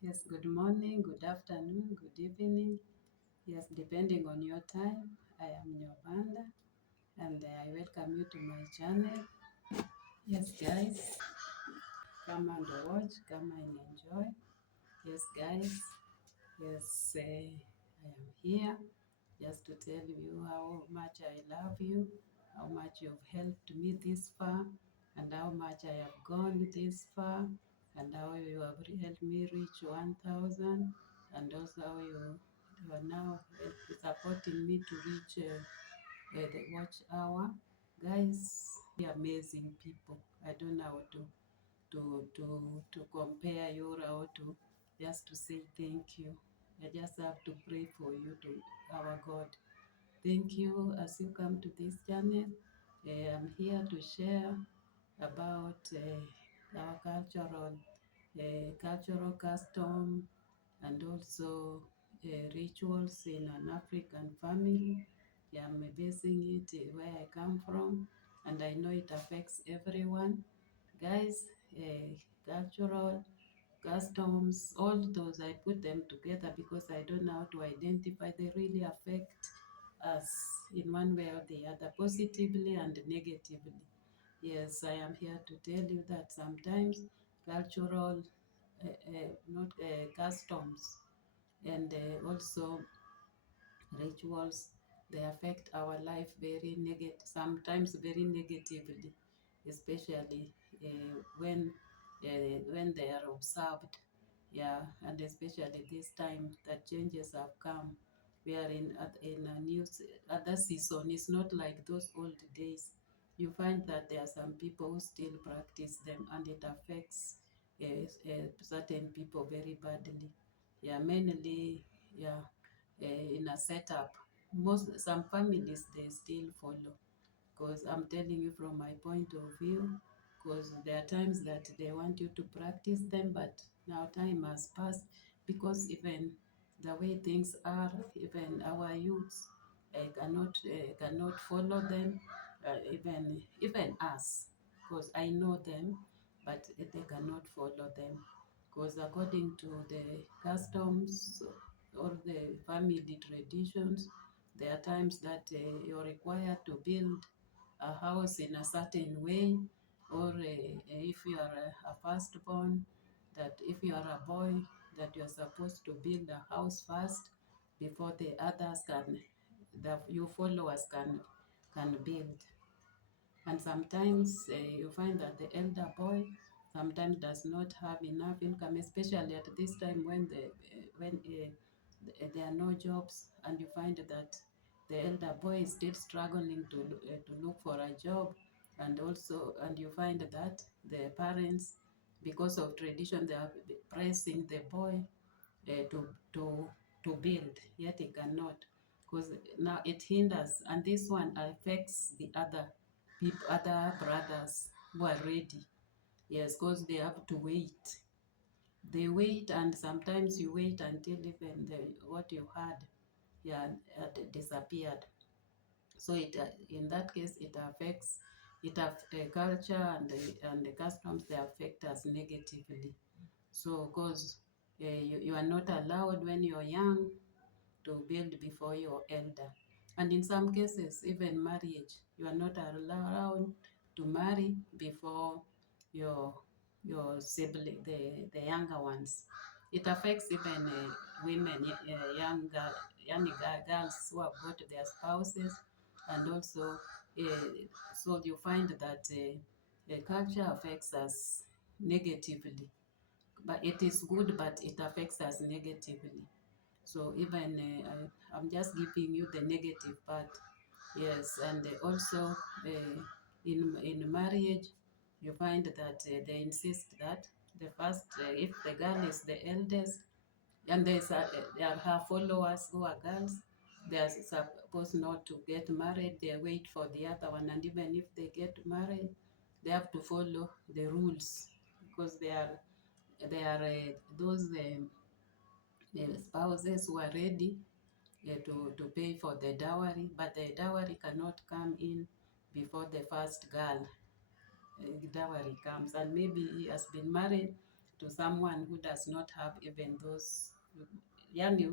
Yes, good morning, good afternoon, good evening. Yes, depending on your time, I am Nyobanda and I welcome you to my channel. Yes, guys, come and watch, come and enjoy. Yes, guys, yes, I am here just to tell you how much I love you, how much you've helped me this far, and how much I have gone this far, and how you have helped me reach 1,000, and also how you are now supporting me to reach the watch hour. Guys, you're amazing people. I don't know how to compare you or to just to say thank you. I just have to pray for you to our God. Thank you as you come to this channel. I'm here to share about our cultural custom and also rituals in an African family. Yeah, I'm basing it where I come from, and I know it affects everyone. Guys, cultural customs, all those, I put them together because I don't know how to identify. They really affect us in one way or the other, positively and negatively. Yes, I am here to tell you that sometimes cultural, not customs, and also rituals, they affect our life very negative, sometimes very negatively, especially when they are observed. Yeah, and especially this time that changes have come. We are in a new other season. It's not like those old days. You find that there are some people who still practice them, and it affects certain people very badly. Yeah, mainly, yeah, in a setup. Some families they still follow, because I'm telling you from my point of view, because there are times that they want you to practice them, but now time has passed, because even the way things are, even our youths cannot follow them, even us, because I know them, but they cannot follow them, because according to the customs or the family traditions, there are times that you're required to build a house in a certain way, or if you are a firstborn, that if you are a boy, that you are supposed to build a house first before the others can, the your followers can build. And sometimes you find that the elder boy sometimes does not have enough income, especially at this time when there are no jobs, and you find that the elder boy is still struggling to look for a job, and also and you find that the parents, because of tradition, they are pressing the boy to to to build, yet he cannot, because now it hinders, and this one affects the other people, other brothers who are ready. Yes, because they have to wait. They wait, and sometimes you wait until even what you had, yeah, had disappeared. So in that case, it affects culture and the customs. They affect us negatively. So, because you are not allowed when you're young to build before you're elder. And in some cases, even marriage, you are not allowed to marry before your your sibling, the younger ones. It affects even women, young girls who have got their spouses, and also, so you find that culture affects us negatively. But it is good, but it affects us negatively. So even I'm just giving you the negative part. Yes, and also in marriage, you find that they insist that the first, if the girl is the eldest, and there are her followers who are girls, they are supposed not to get married. They wait for the other one, and even if they get married, they have to follow the rules, because they are those spouses who are ready to pay for the dowry, but the dowry cannot come in before the first girl dowry comes, and maybe he has been married to someone who does not have even those, yani,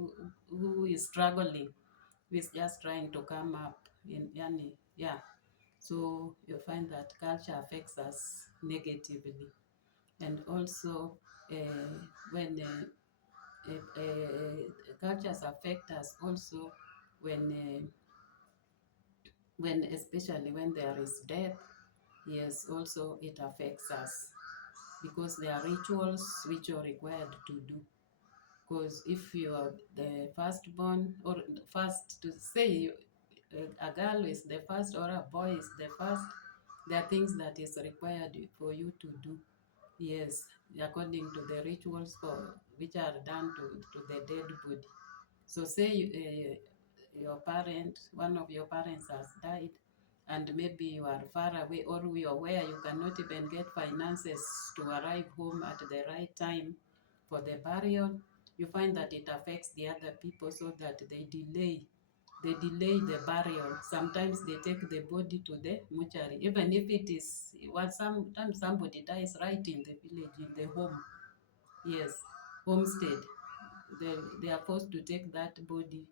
who is struggling, who is just trying to come up in, yani, yeah. So you find that culture affects us negatively. And also, when cultures affect us also when especially when there is death. Yes, also it affects us because there are rituals which are required to do. Because if you are the firstborn, or first to say a girl is the first or a boy is the first, there are things that is required for you to do. Yes, according to the rituals for which are done to the dead body. So say your parent, one of your parents has died, and maybe you are far away, or you are where you cannot even get finances to arrive home at the right time for the burial. You find that it affects the other people so that they delay the burial. Sometimes they take the body to the mortuary, even if it is, well, sometimes somebody dies right in the village, in the home. Yes, homestead. They are forced to take that body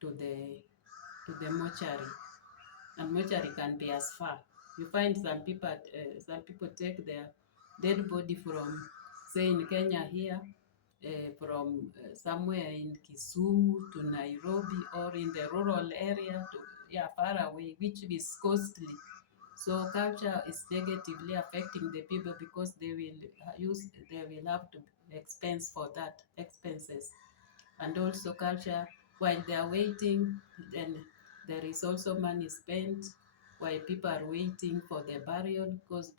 to the mortuary, and mortuary can be as far. You find some people take their dead body from, say, in Kenya here, from somewhere in Kisumu to Nairobi, or in the rural area to, yeah, far away, which is costly. So culture is negatively affecting the people because they will have to expense for that expenses. And also culture, while they are waiting, then there is also money spent while people are waiting for the burial, because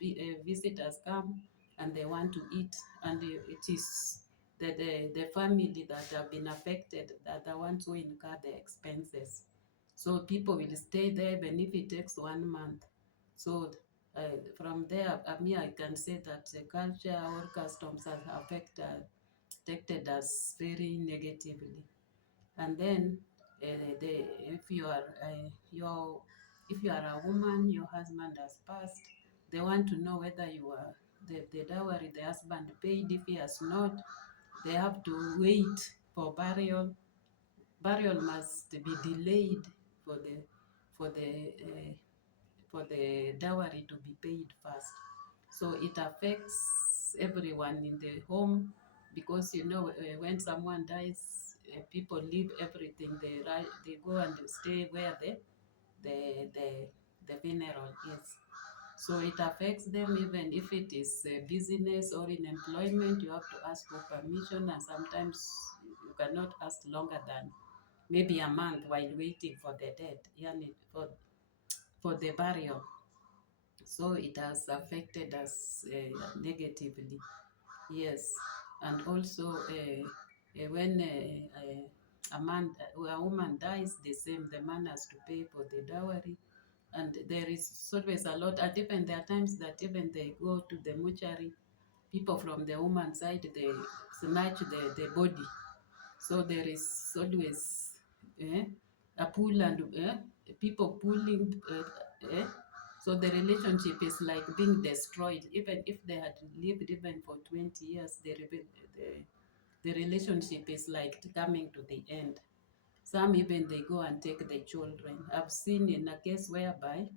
visitors come and they want to eat, and it is the family that have been affected that are the ones who incur the expenses. So people will stay there even if it takes 1 month. So from there, I can say that the culture or customs have affected us very negatively. And then the if you are your if you are a woman, your husband has passed, they want to know whether you are the dowry the husband paid. If he has not, they have to wait for burial. Burial must be delayed for the dowry to be paid first. So it affects everyone in the home, because when someone dies, people leave everything. They go and stay where the the the funeral is. So it affects them even if it is a business or in employment. You have to ask for permission, and sometimes you cannot ask longer than maybe a month while waiting for the dead, yani for the burial. So it has affected us negatively. Yes, and also when a woman dies, the same, the man has to pay for the dowry, and there is always a lot. And even there are times that even they go to the mortuary, people from the woman side, they snatch the body. So there is always eh, a pull, and people pulling. So the relationship is like being destroyed. Even if they had lived even for 20 years, the relationship is like coming to the end. Some even they go and take the children. I've seen in a case whereby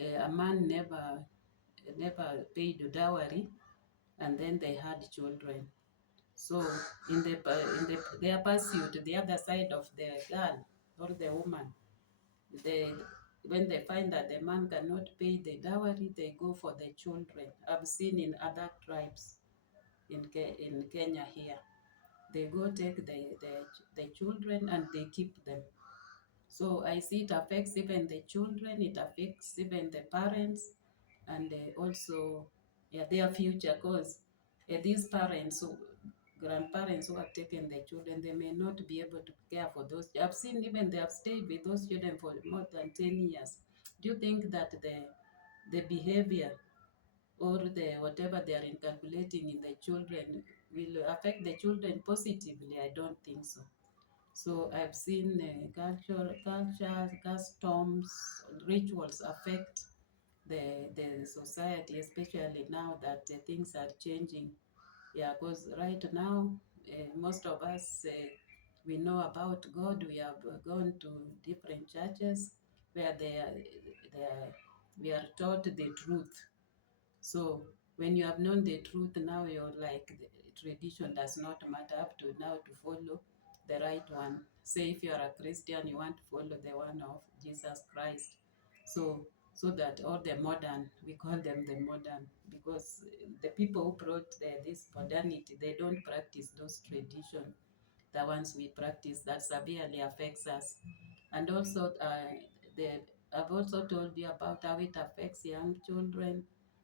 a man never paid dowry, and then they had children. So their pursuit, the other side of the girl or the woman, they when they find that the man cannot pay the dowry, they go for the children. I've seen in other tribes in Kenya here, they go take the children and they keep them. So I see it affects even the children, it affects even the parents, and also, yeah, their future. Because these parents, grandparents who have taken the children, they may not be able to care for those. I've seen even they have stayed with those children for more than 10 years. Do you think that the behavior or the whatever they are inculcating in the children will affect the children positively? I don't think so. So I've seen cultures, customs, rituals affect the society, especially now that things are changing Yeah, because right now, most of us, we know about God. We have gone to different churches where we are taught the truth. So when you have known the truth, now you're like, the tradition does not matter up to now to follow the right one. Say if you are a Christian, you want to follow the one of Jesus Christ. So that all the modern, we call them the modern, because the people who brought this modernity, they don't practice those traditions, the ones we practice that severely affects us. And also, the I've also told you about how it affects young children.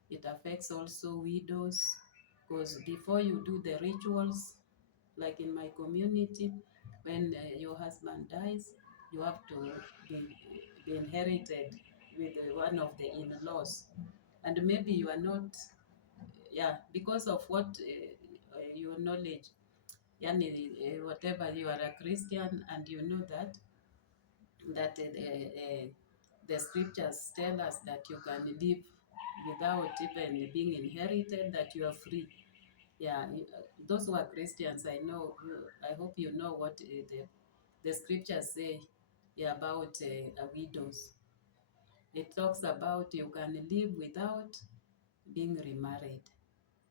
It affects also widows, because before you do the rituals, like in my community, when your husband dies, you have to be inherited with one of the in-laws, and maybe you are not, yeah, because of what your knowledge, yani, whatever, you are a Christian and you know that the scriptures tell us that you can live without even being inherited, that you are free. Yeah, those who are Christians, I know, I hope you know what the scriptures say, yeah, about widows. It talks about you can live without being remarried.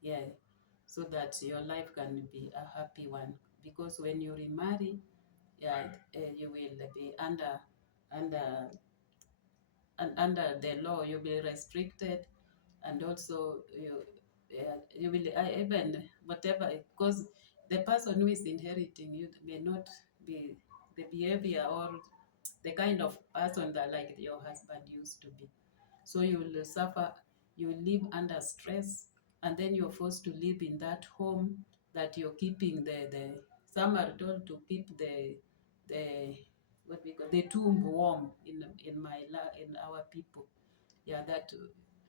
Yeah, so that your life can be a happy one. Because when you remarry, yeah, you will be under under the law. You'll be restricted, and also you will even whatever, because the person who is inheriting you may not be the behavior or the kind of person that like your husband used to be. So you will suffer, you live under stress, and then you're forced to live in that home that you're keeping the some are told to keep the what we call the tomb warm in our people. Yeah, that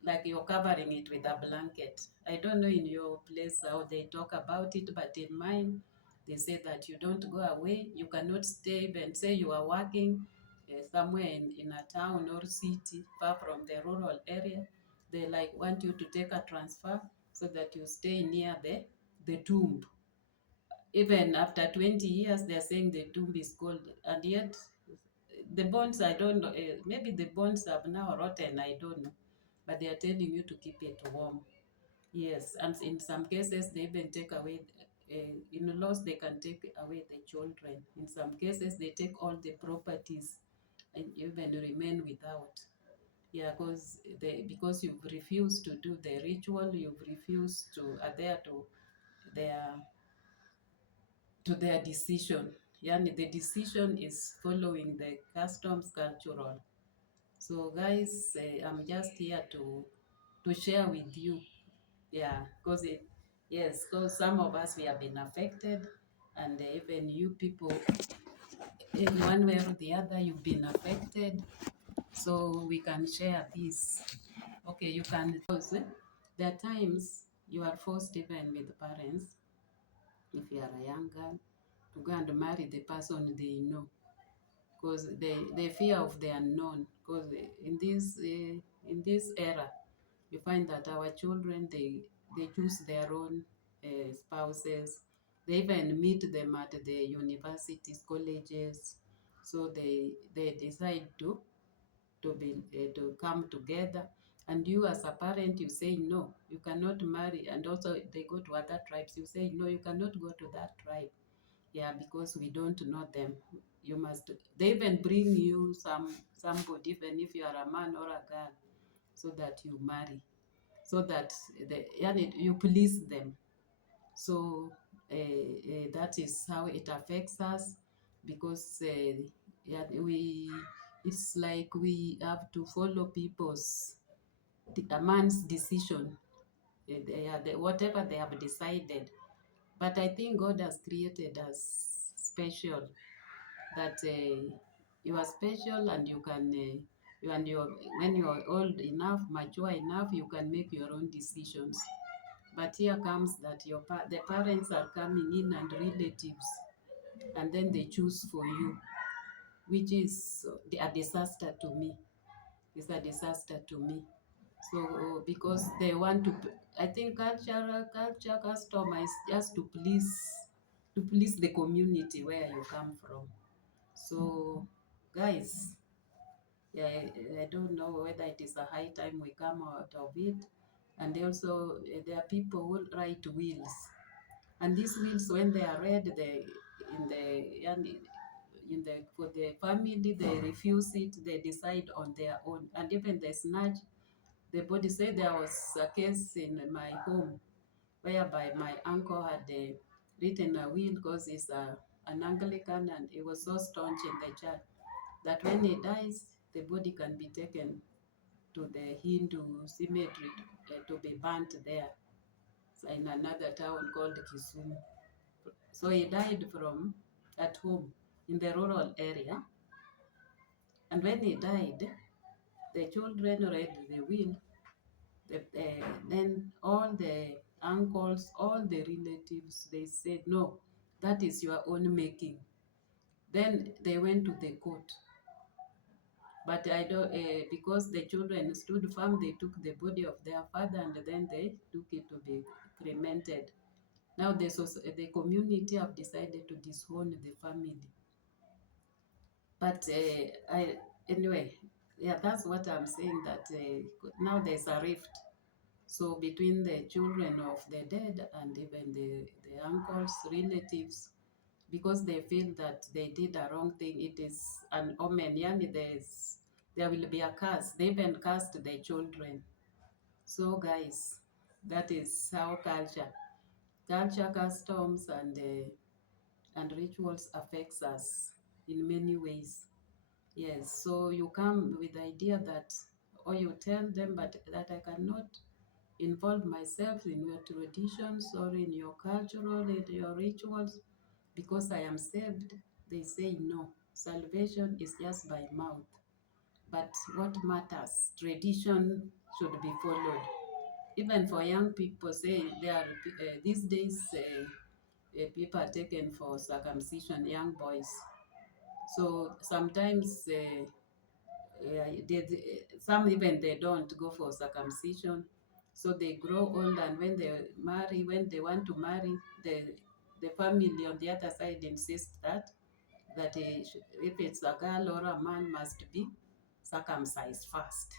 like you're covering it with a blanket. I don't know in your place how they talk about it, but in mine, they say that you don't go away. You cannot stay, even say you are working somewhere in a town or city far from the rural area. They like want you to take a transfer so that you stay near the tomb. Even after 20 years, they're saying the tomb is cold, and yet the bones, I don't know, maybe the bones have now rotten, I don't know, but they are telling you to keep it warm. Yes, and in some cases, they even take away, in laws, they can take away the children. In some cases, they take all the properties and even remain without. Yeah, because you've refused to do the ritual, you've refused to adhere their to their decision. Yani the decision is following the customs cultural. So guys, I'm just here to share with you. Yeah, because yes, because some of us we have been affected, and even you people, in one way or the other, you've been affected. So we can share this. Okay, you can. Because there are times you are forced even with parents, if you are a young girl, to go and marry the person they know, because the fear of the unknown. Because in this era, you find that our children, they choose their own spouses. They even meet them at the universities, colleges. So they decide to come together. And you as a parent, you say no, you cannot marry. And also they go to other tribes, you say no, you cannot go to that tribe. Yeah, because we don't know them. You must. They even bring you somebody, even if you are a man or a girl, so that you marry, so that yani, you please them. So that is how it affects us, because yeah, it's like we have to follow a man's decision, whatever they have decided. But I think God has created us special, that you are special, and you can, when you are old enough, mature enough, you can make your own decisions. But here comes that the parents are coming in, and relatives, and then they choose for you, which is a disaster to me. It's a disaster to me. So because they want to I think culture custom is just to please the community where you come from. So, guys, yeah, I don't know whether it is a high time we come out of it. And also, there are people who write wills, and these wills, when they are read, they in the and in the for the family, they refuse it. They decide on their own, and even they snatch the body. Say there was a case in my home whereby my uncle had written a will because he's an Anglican, and he was so staunch in the church that when he dies, the body can be taken to the Hindu cemetery to be burnt there, so in another town called Kisumu. So he died from at home in the rural area, and when he died, the children read the will. Then all the uncles, all the relatives, they said, no, that is your own making. Then they went to the court. But I don't, because the children stood firm, they took the body of their father and then they took it to be cremated. Now the community have decided to disown the family. But anyway, yeah, that's what I'm saying. That now there's a rift. So between the children of the dead and even the uncles, relatives, because they feel that they did a wrong thing, it is an omen. Yani there will be a curse. They even cursed the children. So guys, that is how culture, customs, and rituals affects us in many ways. Yes, so you come with the idea that, or you tell them, but that I cannot involve myself in your traditions or in your cultural, in your rituals, because I am saved. They say no. Salvation is just by mouth. But what matters? Tradition should be followed. Even for young people, say they are these days. People are taken for circumcision, young boys. So sometimes some even they don't go for circumcision, so they grow old, and when they marry, when they want to marry, the family on the other side insist that if it's a girl or a man must be circumcised first.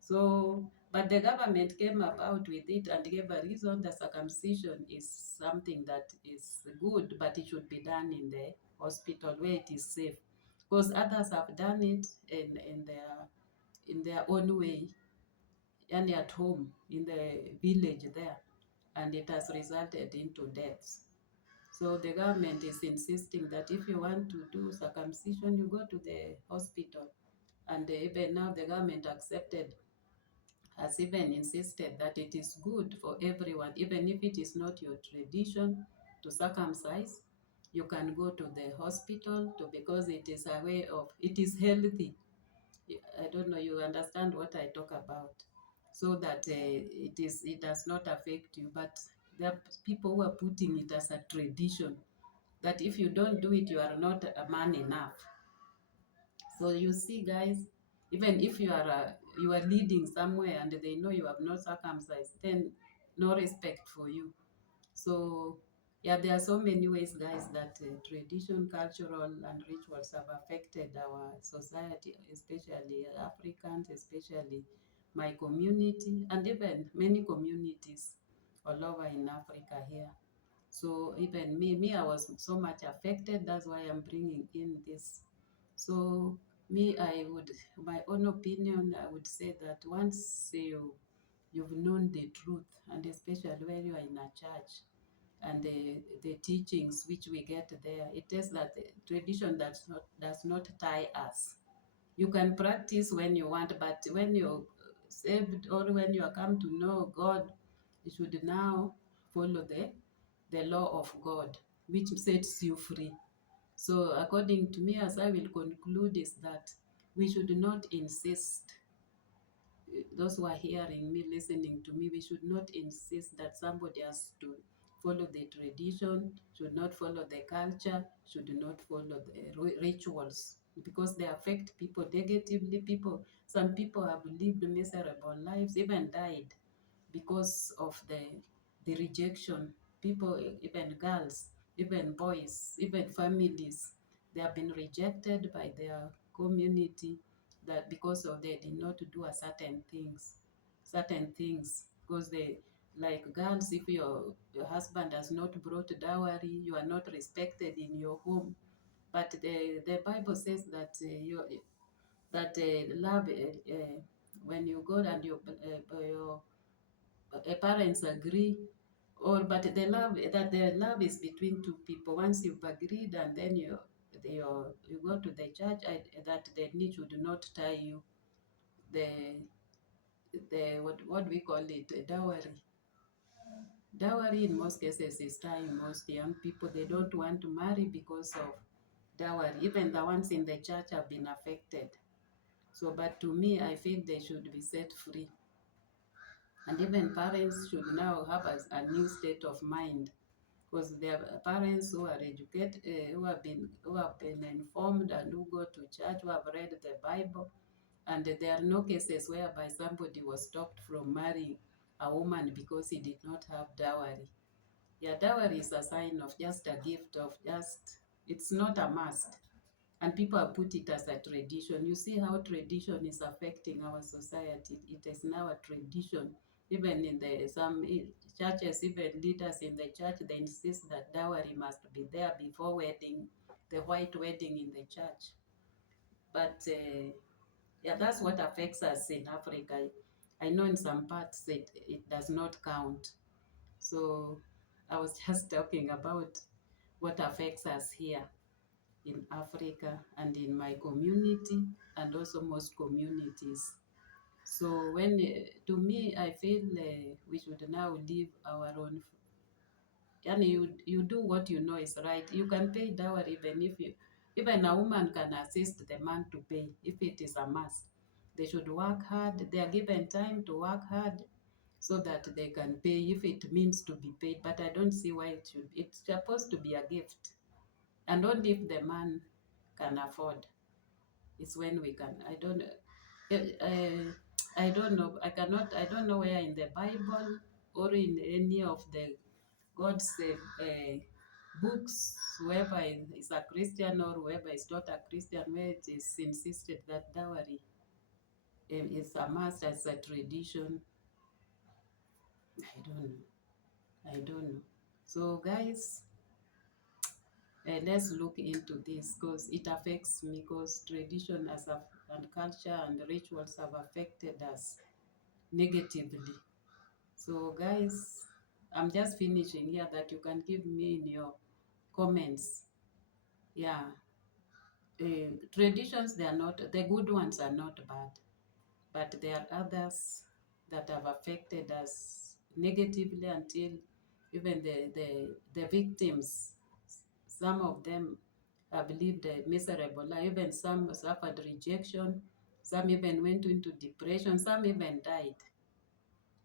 So, but the government came about with it and gave a reason that circumcision is something that is good, but it should be done in the hospital where it is safe. Because others have done it in their own way, and at home in the village there, and it has resulted into deaths. So the government is insisting that if you want to do circumcision, you go to the hospital. And even now the government accepted, has even insisted that it is good for everyone, even if it is not your tradition to circumcise, you can go to the hospital to, because it is a way of, it is healthy. I don't know, you understand what I talk about. So that it does not affect you, but there are people who are putting it as a tradition that if you don't do it, you are not a man enough. So you see, guys, even if you are leading somewhere and they know you have not circumcised, then no respect for you. So yeah, there are so many ways, guys, that tradition, cultural, and rituals have affected our society, especially Africans, especially my community, and even many communities all over in Africa here. So even I was so much affected. That's why I'm bringing in this. So my own opinion, I would say that once you've known the truth, and especially when you are in a church, and the teachings which we get there, it is that the tradition does not tie us. You can practice when you want, but when you're saved or when you are come to know God, you should now follow the law of God, which sets you free. So according to me, as I will conclude, is that we should not insist, those who are hearing me, listening to me, we should not insist that somebody has to follow the tradition, should not follow the culture, should not follow the rituals, because they affect people negatively. Some people have lived miserable lives, even died, because of the rejection. People, even girls, even boys, even families, they have been rejected by their community, that because of they did not do a certain things, because they, like girls, if your husband has not brought dowry, you are not respected in your home. But the Bible says that love, when you go and your parents agree, or but the love is between two people. Once you've agreed, and then you go to the church, that the need should not tie you. The the what we call it, dowry in most cases is tying most young people. They don't want to marry because of dowry. Even the ones in the church have been affected. So, but to me, I feel they should be set free. And even parents should now have a new state of mind, because there are parents who are educated, who have been informed, and who go to church, who have read the Bible, and there are no cases whereby somebody was stopped from marrying a woman because he did not have dowry. Yeah, dowry is a sign of just a gift of just, it's not a must. And people have put it as a tradition. You see how tradition is affecting our society. It is now a tradition. Even in the some churches, even leaders in the church, they insist that dowry must be there before wedding, the white wedding in the church. But yeah, that's what affects us in Africa. I know in some parts it does not count. So I was just talking about what affects us here in Africa and in my community, and also most communities. So to me, I feel we should now live our own. And you do what you know is right. You can pay dowry, even a woman can assist the man to pay if it is a must. They should work hard. They are given time to work hard so that they can pay if it means to be paid. But I don't see why it should. It's supposed to be a gift, and only if the man can afford. It's when we can. I don't know. I cannot. I don't know where in the Bible or in any of the God's books, whoever is a Christian or whoever is not a Christian, where it is insisted that dowry is a must as a tradition. I don't know. I don't know. So, guys, let's look into this, because it affects me, because tradition and culture and rituals have affected us negatively. So, guys, I'm just finishing here, that you can give me in your comments. Yeah, traditions, they are not, the good ones are not bad, but there are others that have affected us negatively, until even the victims, some of them have lived a miserable life. Even some suffered rejection, some even went into depression, some even died.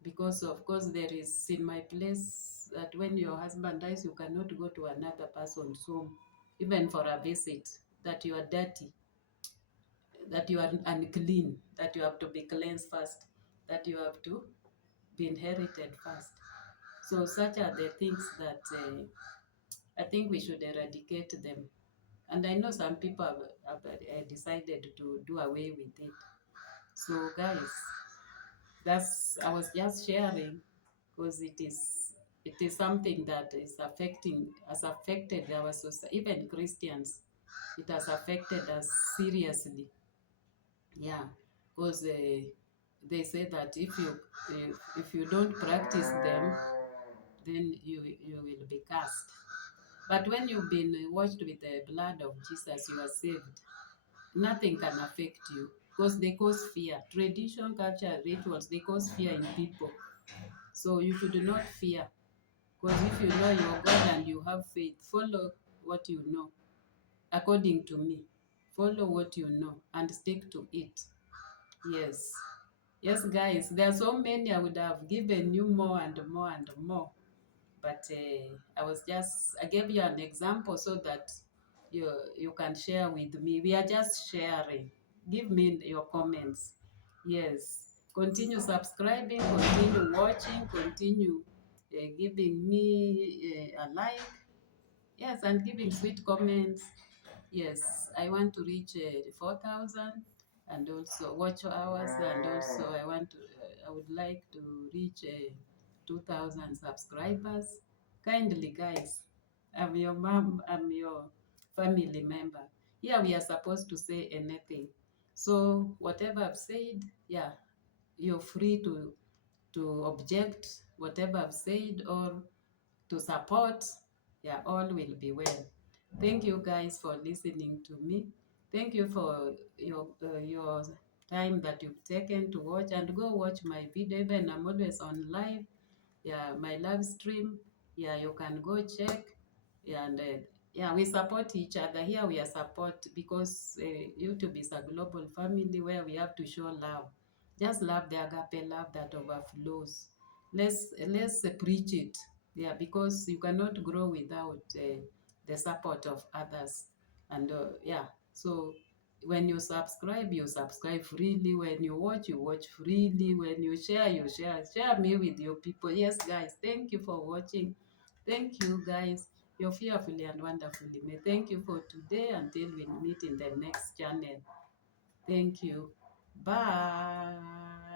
Because of course there is in my place that when your husband dies, you cannot go to another person's home even for a visit, that you are dirty, that you are unclean, that you have to be cleansed first, that you have to be inherited first. So such are the things that I think we should eradicate them. And I know some people have decided to do away with it. So guys, that's, I was just sharing, because it is something that is affecting, has affected our society, even Christians. It has affected us seriously. Yeah, because they say that if you don't practice them, then you will be cast. But when you've been washed with the blood of Jesus, you are saved. Nothing can affect you, because they cause fear. Tradition, culture, rituals, they cause fear in people. So you should not fear, because if you know your God and you have faith, follow what you know. According to me, follow what you know and stick to it. Yes. Yes, guys, there are so many. I would have given you more and more and more. But I gave you an example so that you can share with me. We are just sharing. Give me your comments. Yes. Continue subscribing, continue watching, continue giving me a like. Yes, and giving sweet comments. Yes, I want to reach 4,000 and also watch hours, and also I would like to reach 2,000 subscribers. Kindly, guys, I'm your mom, I'm your family member. Here we are supposed to say anything. So whatever I've said, yeah, you're free to object whatever I've said or to support. Yeah, all will be well. Thank you guys for listening to me. Thank you for your time that you've taken to watch, and go watch my video. Even I'm always on live. Yeah, my live stream. Yeah, you can go check. Yeah, and yeah, we support each other here. We are support because YouTube is a global family where we have to show love. Just love, the agape love that overflows. Let's preach it. Yeah, because you cannot grow without the support of others. And yeah, so when you subscribe freely. When you watch freely. When you share, you share. Share me with your people. Yes, guys, thank you for watching. Thank you, guys. You're fearfully and wonderfully made. Thank you for today until we meet in the next channel. Thank you. Bye.